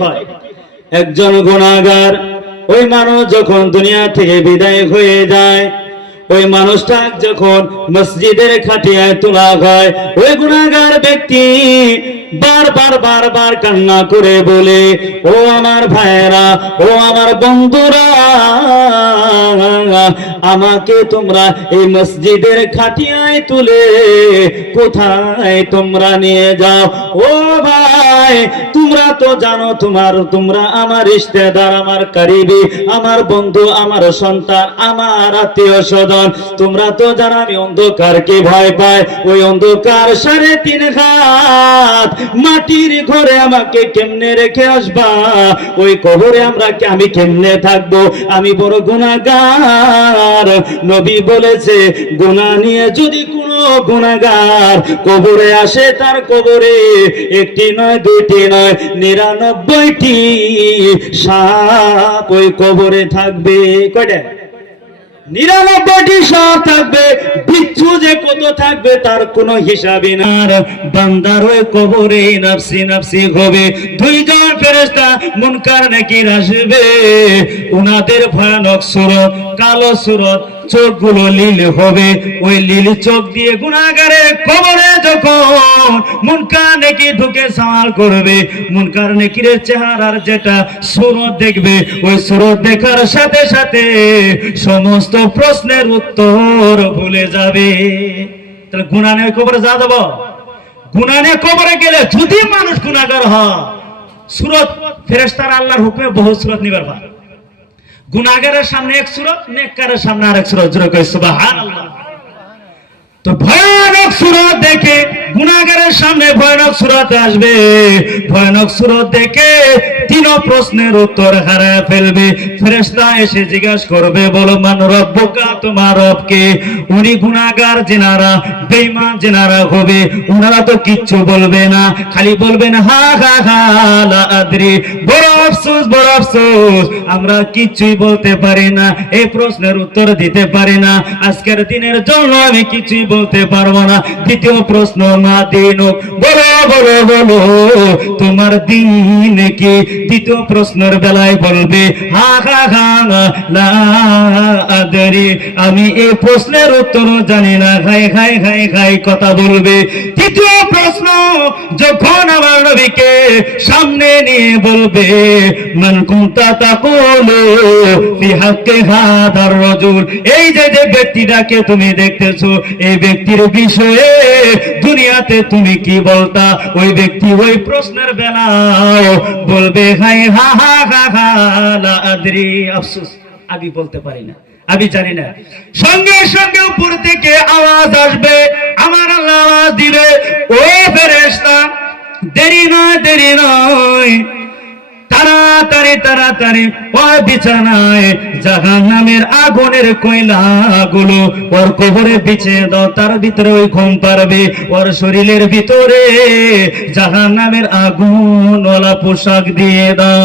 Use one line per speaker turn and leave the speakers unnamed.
হয়। একজন গুণাগার, ওই মানুষ যখন দুনিয়া থেকে বিদায় হয়ে যায়, ওই মানুষটা যখন মসজিদের খাটিয়ায় তোলা হয়, ওই গুণাগার ব্যক্তি বারবার বারবার কান্না করে বলে, ও আমার ভাইয়েরা, ও আমার বন্ধুরা আমাকে তোমরা এই মসজিদের খাটিয়ায় তুলে কোথায় তোমরা নিয়ে যাও? ও ভাই, তোমরা তো জানো তোমার, তোমরা আমার রিশতেদার, আমার কারিবি, আমার বন্ধু, আমার সন্তান, আমার আত্মীয় স্বজন। তোমরা তো জানো আমি অন্ধকারকে ভয় পাই। ওই অন্ধকার সাড়ে তিন হাত মাটির ঘরে আমাকে কেমনে রেখে আসবা? ওই কবরে আমরা আমি কেমনে থাকব? আমি বড় গুণাগার নবী বলেছে গুণা নিয়ে যদি কোনো গুণাগার কবরে আসে, তার কবরে একটি নয়, দুইটি নয়, নিরানব্বইটি সাপ ওই কবরে থাকবে। কয়টা? নিরানব্বইটি সাপ থাকবে, বিচ্ছু যে কত থাকবে তার কোনো হিসাবই না। বান্দার ওই কবরে নাফসি নাফসি হবে। মুনকার নাকি আসবে? উনাদের ভয়ানক সুরত, কালো সুরত, চোখগুলো লীল হবে। ওই লীল চোখ দিয়ে গুণাগারের কবরে যখন মুনকার নাকি ঢুকে সওয়াল করবে, মুনকার নাকিরের চেহারার যেটা সুরত দেখবে, ওই সুরত দেখার সাথে সাথে সমস্ত প্রশ্নের উত্তর ভুলে যাবে। তাহলে কবরে যা দেব? গুণানের কবরে গেলে যদি মানুষ গুণাগার হয়, সুরত ফেরেশতার আল্লাহর হুকুমে বহু সুরত নিবার গুনাগারের সামনে এক সুরত, নেককারের সামনে আরেক সুরত, জোরে কই তো ভয়ানক সুরত দেখে গুনাগারের সামনে ভয়ানক সুরত আসবে। ভয়ানক সুরত দেখে তিন প্রশ্নের উত্তর হারায় ফেলবে। ফেরেশতা এসে জিজ্ঞাসা করবে, বলো, মান রব্বুকা, তোমার রবকে উনি গুনাগার জেনারা, বেঈমান জেনারা হবে। ওনারা তো কিচ্ছু বলবে না। খালি বলবেন, হা হা হা আদরি। বড় আফসোস, বড় আফসোস। আমরা কিচ্ছুই বলতে পারি না, এই প্রশ্নের উত্তর দিতে পারি না। আজকের দিনের জন্য আমি কিছুই বলতে পারব না। দ্বিতীয় প্রশ্ন, মা দিন বলো বলো বলো, তোমার দিন কি? দ্বিতীয় প্রশ্নের বেলায় বলবে, হা হা হা লা, আদরি। আমি এই প্রশ্নের উত্তর জানি না। খাই খাই খাই খাই কথা বলবে। তৃতীয় প্রশ্ন, যখন আমার নবীকে সামনে নিয়ে বলবে মান কুনতা তাকুলু? ফি হাক্কি হাদার রাজুল। এই যে যে ব্যক্তিটাকে তুমি দেখতেছো, এই ব্যক্তির বিষয়ে দুনিয়াতে তুমি কি বলতা? ওই ব্যক্তি ওই প্রশ্নের বলবে হাই হা হা হা হা আফসোস। আমি বলতে পারি না, আমি জানি না। সঙ্গে সঙ্গে উপর থেকে আওয়াজ আসবে, আমার আল্লাহ আওয়াজ দিবে। ও ফেরেশতা, দেরি নয় দেরি নয়। তাড়াতাড়ি তাড়াতাড়ি। ওই বিছানায় জাহান নামের আগুনের কয়লা গুলো ওর কবরে বিছিয়ে দাও, তার ভিতরে ওই ঘুম পারবে ওর শরীরের ভিতরে জাহান নামের আগুন ওলা পোশাক দিয়ে দাও।